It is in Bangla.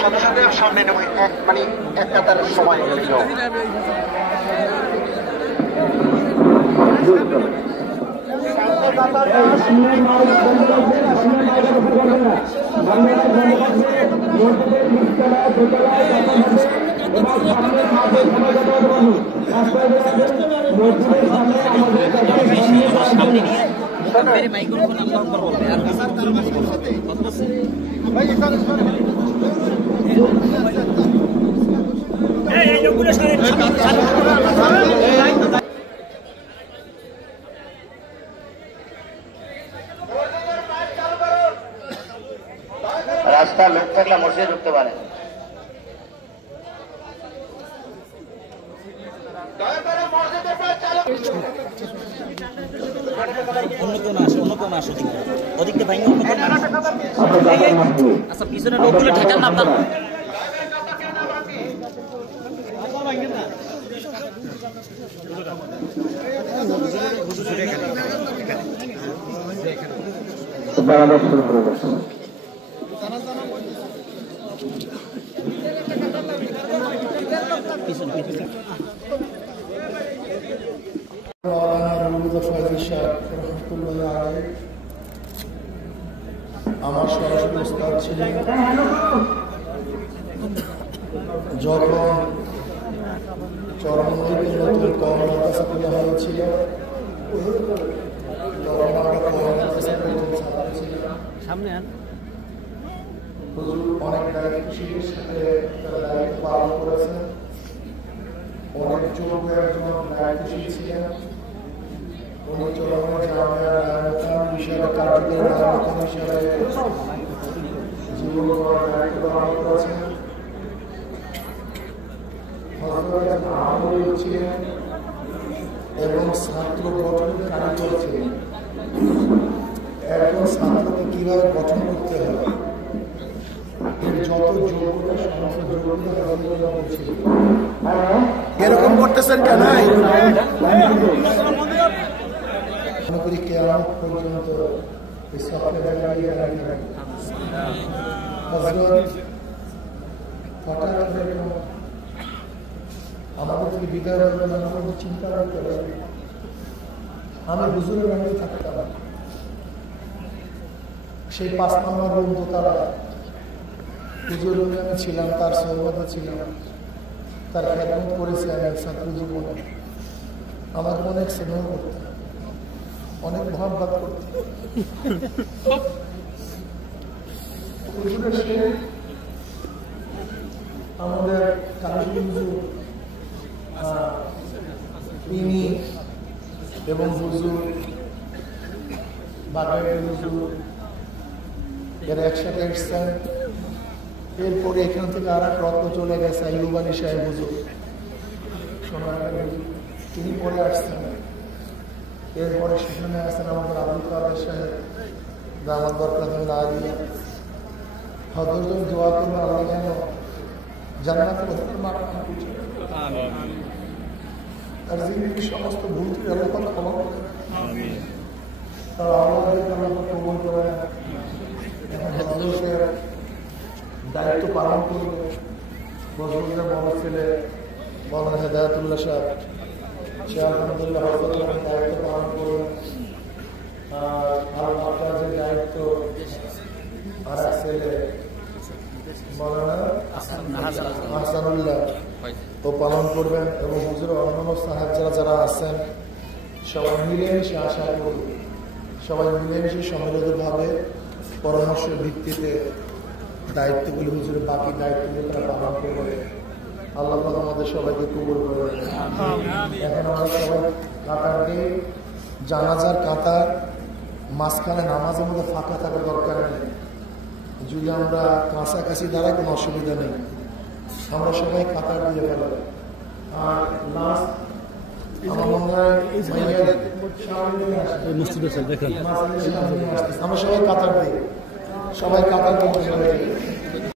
সদস্যদের সামনে মানে এক কাতার সময় রাস্তা লোক থাকলে মসজিদে ঢুকতে পারে। আচ্ছা পিছনে লোকগুলো ঠেকান না আপনার। আমার সরাসরি উস্তাদ ছিলেন যখন চরমনৈকে নতুন কম মাদ্রাসা খোলা হয়েছিল তখন আমরা কম মাদ্রাসা সামনে অনেক দায়িত্বশীলের সাথে তারা দায়িত্ব পালন করেছেন। অনেক যোগ্য একজন দায়িত্বশীল ছিলেন। উনি চরমন জামিয়ার নায়ক হিসেবে কার্যকরী নায়ক হিসেবে জীবন দায়িত্ব পালন করেছেন। ছিলেন এবং ছাত্র গঠনের কারিগর ছিলেন। একজন ছাত্রকে কিভাবে গঠন করতে হবে এর যত যোগ্যতা সমস্ত যোগ্যতা ছিল। এরকম করতেছেন কেন? মনে করি কেয়ামত পর্যন্ত হঠাৎ আমাদের থেকে বিদায় আমাদের চিন্তা করতে হবে। আমি হুজুরের বাড়িতে থাকতাম, সেই 5 নম্বর রুম দোতলা হুজুর রুমে আমি ছিলাম, তার সহবতে ছিলাম, তার খেদমত করেছি আমি ছাত্র জীবনে। আমার অনেক স্নেহ করতে, অনেক মহাব্বত করতে। আমাদের কালী হুজুর তিনি এবং হুজুর বাগানের হুজুর এরা একসাথে এসছেন। এরপরে এখান থেকে আর এক রত্ন চলে গেছে আইয়ুব আলী সাহেব হুজুর, তিনি পরে আসছেন। এরপরে সেখানে আসছেন আমাদের আবুল কাদের সাহেব, দামাত বরকাতুল আলিয়া। হযরত দোয়া করবেন আল্লাহ যেন জান্নাতের ওপর মাকাম পৌঁছে আর জিন্দেগির সমস্ত ভুল থেকে আল্লাহ পাক ক্ষমা করেন। তার আমাদেরকে আল্লাহ কবুল করেন। হযরতের দায়িত্ব পালন করবে বজরুলের বড় ছেলে মওলানা হেদায়েতুল্লাহ সাহেব, সে আলহামদুলিল্লাহ হযরতের দায়িত্ব পালন করবেন। আর মাদ্রাসার দায়িত্ব আর এক ছেলে মওলানা আহসানুল্লাহ ও পালন করবেন। এবং হুজুরের অন্যান্য সাহায্যরা যারা আছেন সবাই মিলেমিশে আশা করি সবাই মিলেমিশে সম্মিলিতভাবে পরামর্শের ভিত্তিতে দায়িত্বগুলি হুজুরের বাকি দায়িত্বগুলি তারা পালন করবে। আল্লাহ পাক আমাদের সবাইকে কবুল করবেন। এখন আমরা সবাই কাতার দিয়ে জানাজার কাতার মাঝখানে নামাজের মধ্যে ফাঁকা থাকার দরকার নেই। যদি আমরা কাছাকাছি দাঁড়াই কোনো অসুবিধা নেই, আমরা সবাই কাতার দিয়ে ফেলাম। আর লাস্ট আমার মনে হয় আমরা সবাই কাতার দিই, সবাই কাতার করতে